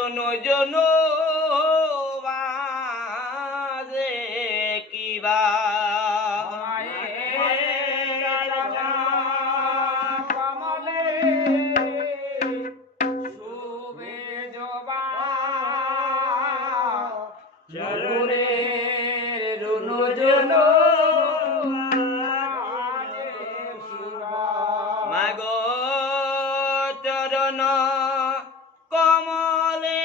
রুনু জনু বাজে কিবা মাগো চরণ কমলে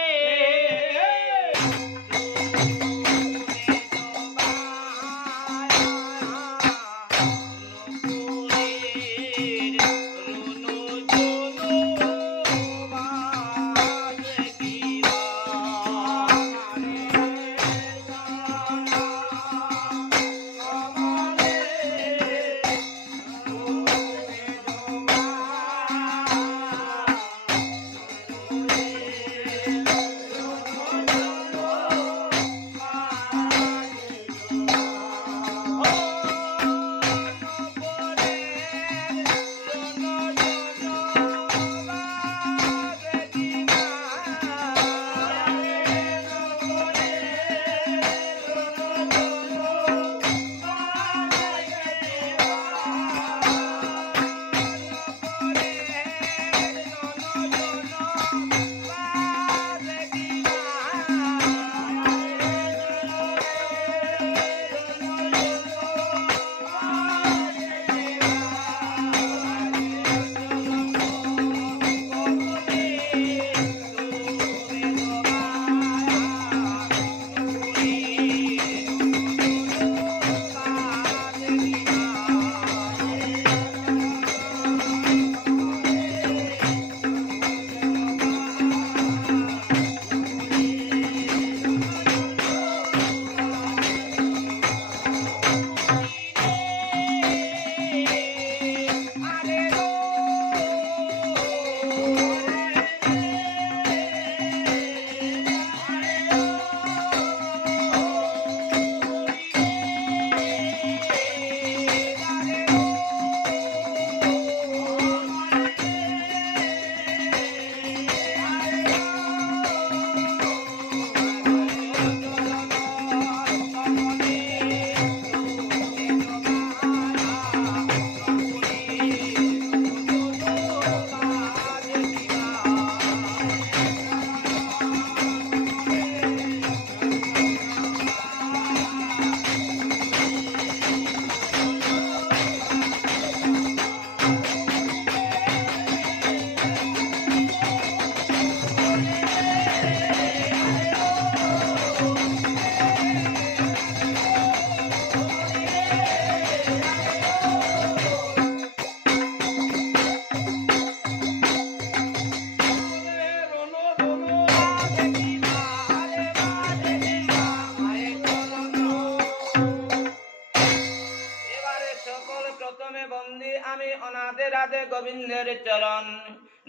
আমি অনাদে রাধে গোবিন্দের চরণ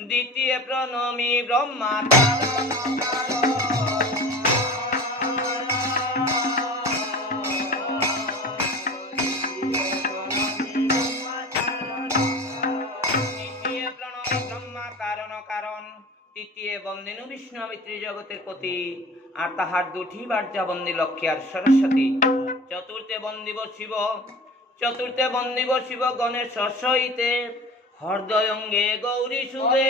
দ্বিতীয় প্রণমী ব্রহ্মা কারণ তৃতীয় বন্দিনু বিষ্ণু ত্রিজগতের পতি আর তাহার দুটি বার্যা বন্দী লক্ষ্মী আর সরস্বতী চতুর্থে বন্দিব শিব চতুর্থে বন্দিব শিব গণেশ সহিতে হৃদয়ঙ্গে গৌরী সুদে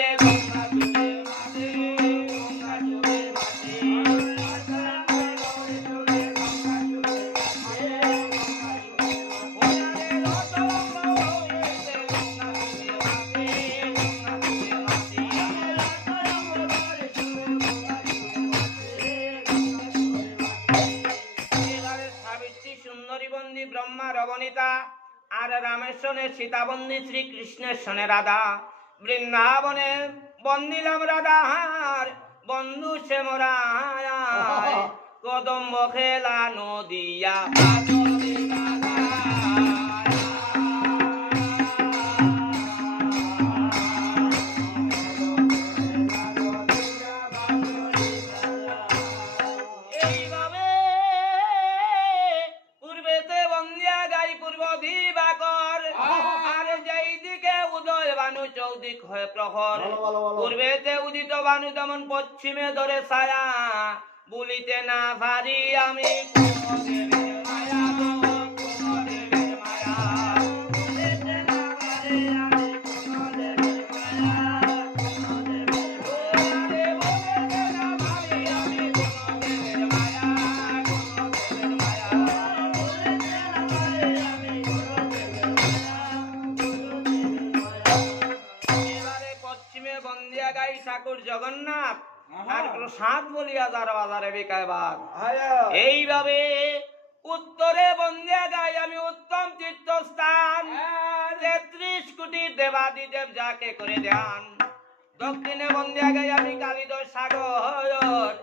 ব্রহ্মা রবণিতা আর রামেশ্বরে সীতাবন্দী শ্রীকৃষ্ণের সনে রাধা বৃন্দাবনে বন্দিলাম রাধার বন্ধু শ্যামরা কদম্ব খেলা নদিয়া চৌদিক হয়ে প্রহর পূর্বেতে উদিত ভানু তেমন পশ্চিমে ধরে ছায়া, বলিতে না পারি আমি কোন দেবের মায়া গো, কোন দেবের মায়া, বলিতে না পারি আমি কোন দেবের মায়া, কোন দেবের মায়া, বলিতে না পারি আমি কোন দেবের মায়া, কোন দেবের মায়া, বলিতে না পারি আমি কোন দেবের মায়া, কোন দেবের মায়া। এবারে পশ্চিমে বন্দিয়া গাই ঠাকুর জগন্নাথ আর প্রসাদ বলিয়া যার বাজারে বিকায় বাদ। এইভাবে উত্তরে বন্দিয়া গাই আমি উত্তম তীর্থস্থান, ৩৩ কোটি দেবাদিদেব যাকে করে দেন। দক্ষিণে বন্দিয়া গাই আমি কালিদর সাগর,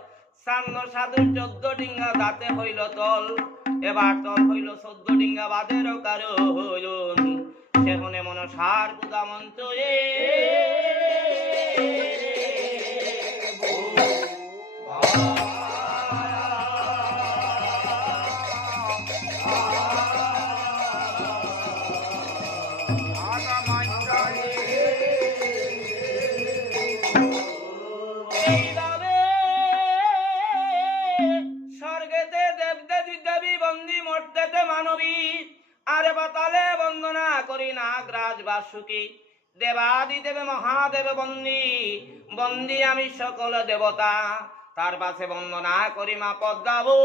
সান্ন সাধুর 14 ডিঙ্গা দাঁতে হইল তল, এবার তল হইল 14 ডিঙ্গা বাদেরও কারণ, সেখানে মনসার পূজা মন্ত্রে এইভাবে স্বর্গেতে দেবদেবী দেবী বন্দী, মর্তেতে মানবী, আর পাতালে বন্দনা করি নাগরাজ বাসুকি, দেবাদি দেবে মহাদেব বন্দী, বন্দী আমি সকল দেবতা, তার পাশে বন্দনা করি মা পদ্মাবতী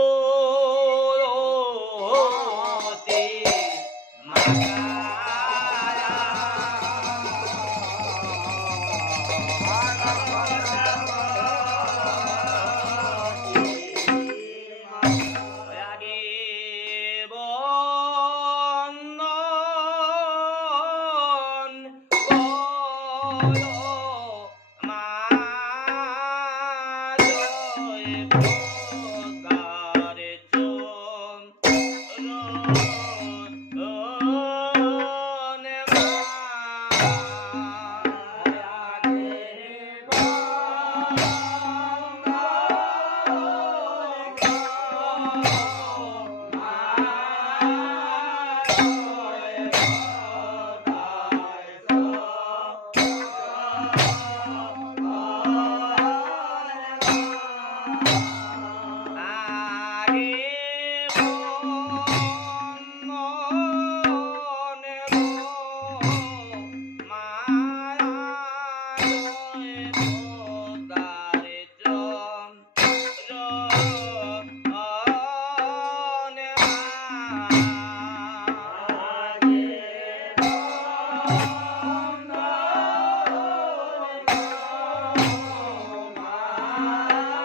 মাতা।